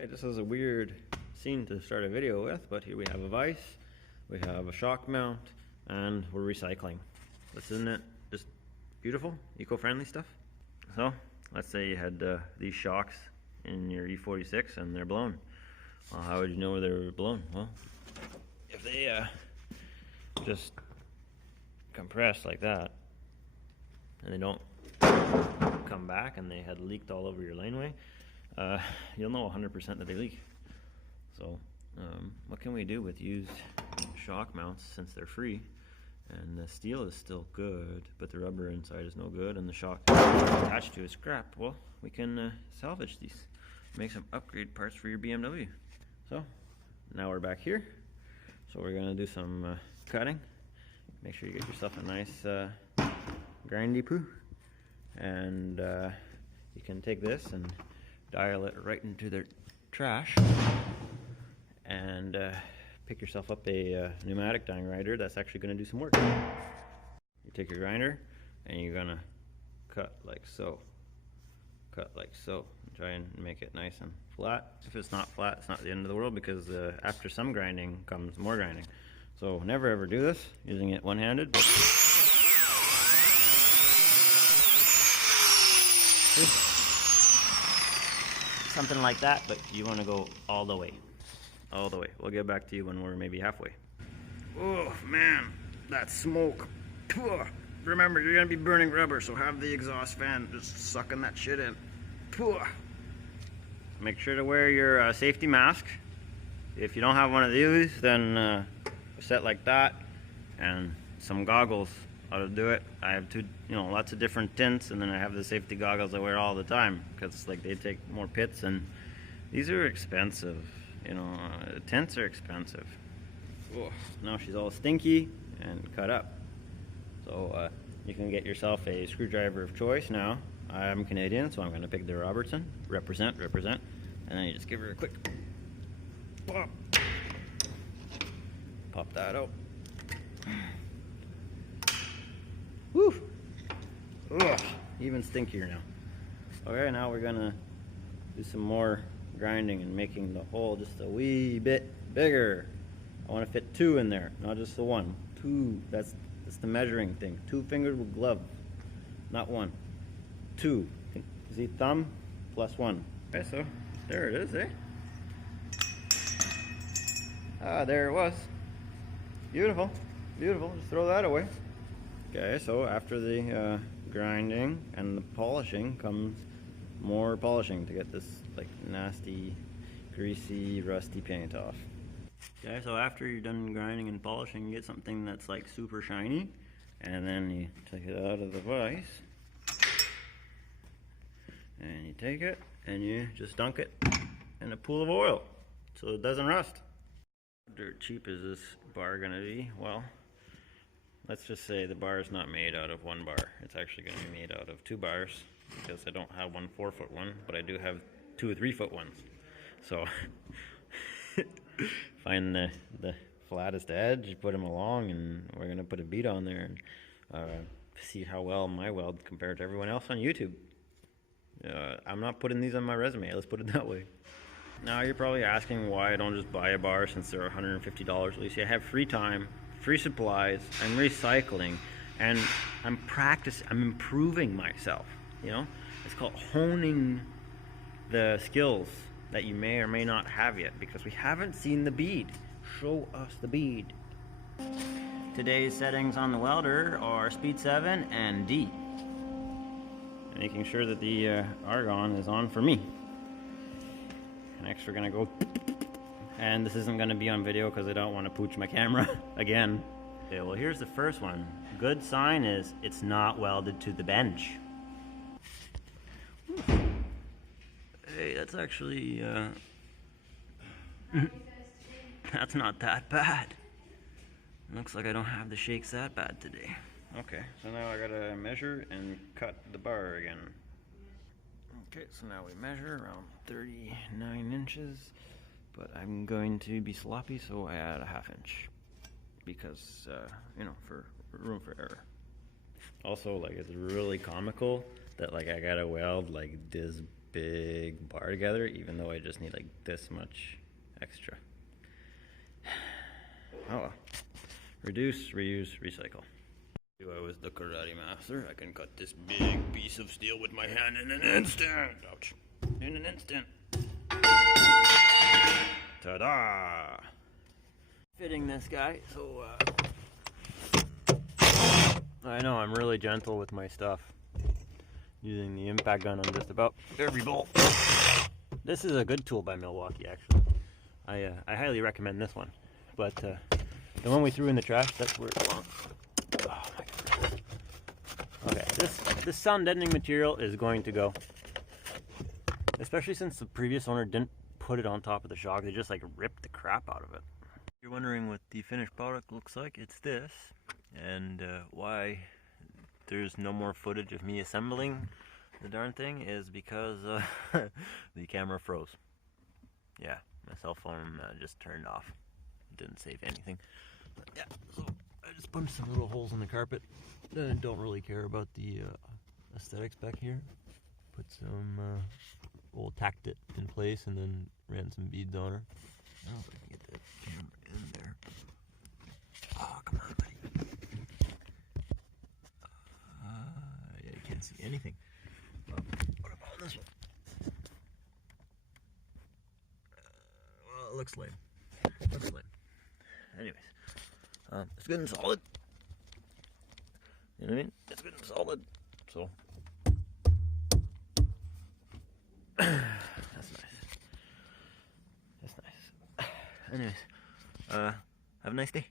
Hey, this is a weird scene to start a video with, but here we have a vise, we have a shock mount, and we're recycling. Isn't it just beautiful, eco-friendly stuff? So, let's say you had these shocks in your E46 and they're blown. Well, how would you know they were blown? Well, if they just compress like that, and they don't come back and they had leaked all over your laneway, you'll know 100% that they leak. So what can we do with used shock mounts since they're free and the steel is still good but the rubber inside is no good and the shock attached to is scrap? Well, we can salvage these, make some upgrade parts for your BMW. So now we're back here, so we're gonna do some cutting. Make sure you get yourself a nice grindy poo, and you can take this and dial it right into the trash and pick yourself up a pneumatic die grinder that's actually going to do some work. You take your grinder and you're going to cut like so. Cut like so. Try and make it nice and flat. If it's not flat, it's not the end of the world, because after some grinding comes more grinding. So never ever do this using it one-handed. But something like that, but you want to go all the way. All the way. We'll get back to you when we're maybe halfway. Oh man, that smoke. Remember, you're going to be burning rubber, so have the exhaust fan just sucking that shit in. Make sure to wear your safety mask. If you don't have one of these, then set like that, and some goggles ought to do it. I have lots of different tints, and then I have the safety goggles I wear all the time because like they take more pits, and these are expensive. Tints are expensive. Oh, now she's all stinky and cut up. So you can get yourself a screwdriver of choice now. I'm Canadian, so I'm going to pick the Robertson. Represent. And then you just give her a quick pop. Pop that out. Woo! Ugh, even stinkier now. Okay, now we're gonna do some more grinding and making the hole just a wee bit bigger. I want to fit 2 in there, not just the 1. 2. That's the measuring thing. 2 fingers with glove, not 1. 2. See, thumb plus 1. Okay, so there it is, eh? Ah, there it was. Beautiful, beautiful. Just throw that away. Okay, so after the grinding and the polishing comes more polishing to get this like nasty, greasy, rusty paint off. Okay, so after you're done grinding and polishing, you get something that's like super shiny, and then you take it out of the vise, and you take it and you just dunk it in a pool of oil so it doesn't rust. How dirt cheap is this bar gonna be? Well, let's just say the bar is not made out of 1 bar. It's actually going to be made out of 2 bars, because I don't have 1 4-foot one, but I do have 2 3-foot ones. So find the flattest edge, put them along, and we're going to put a bead on there and see how well my weld compared to everyone else on YouTube. I'm not putting these on my resume, let's put it that way. Now you're probably asking why I don't just buy a bar since they're $150 at least. I have free time, free supplies, I'm recycling, and I'm practicing, I'm improving myself, It's called honing the skills that you may or may not have yet, because we haven't seen the bead. Show us the bead. Today's settings on the welder are speed 7 and D. Making sure that the argon is on for me. Next we're gonna go, and this isn't gonna be on video because I don't want to pooch my camera again. Okay, well here's the first one. Good sign is it's not welded to the bench. Hey, that's actually that's not that bad. Looks like I don't have the shakes that bad today. Okay, so now I gotta measure and cut the bar again. Okay, so now we measure around 39 inches, but I'm going to be sloppy, so I add a 1/2 inch because, for room for error. Also, like, it's really comical that, like, I gotta weld, like, this big bar together, even though I just need like this much extra. Oh well. Reduce, reuse, recycle. If I was the karate master, I can cut this big piece of steel with my hand in an instant. Ouch. In an instant. Ta-da! Fitting this guy, so I know I'm really gentle with my stuff. Using the impact gun on just about every bolt. This is a good tool by Milwaukee, actually. I highly recommend this one. But the one we threw in the trash, that's where it belongs. Oh my goodness. Okay, this sound deadening material is going to go. Especially since the previous owner didn't put it on top of the shock. They just like ripped the crap out of it. If you're wondering what the finished product looks like, it's this. And why there's no more footage of me assembling the darn thing is because the camera froze. Yeah, my cell phone just turned off. Didn't save anything. But yeah, so I just punched some little holes in the carpet. I don't really care about the aesthetics back here. Put some, tacked it in place and then ran some beads on her. I don't know if I can get that camera in there. Oh, come on, buddy. Yeah, you can't see anything. What about this one? Well, it looks lame. Looks lame. Anyways, it's good and solid. You know what I mean? It's good and solid. So that's nice. That's nice. Anyways, have a nice day.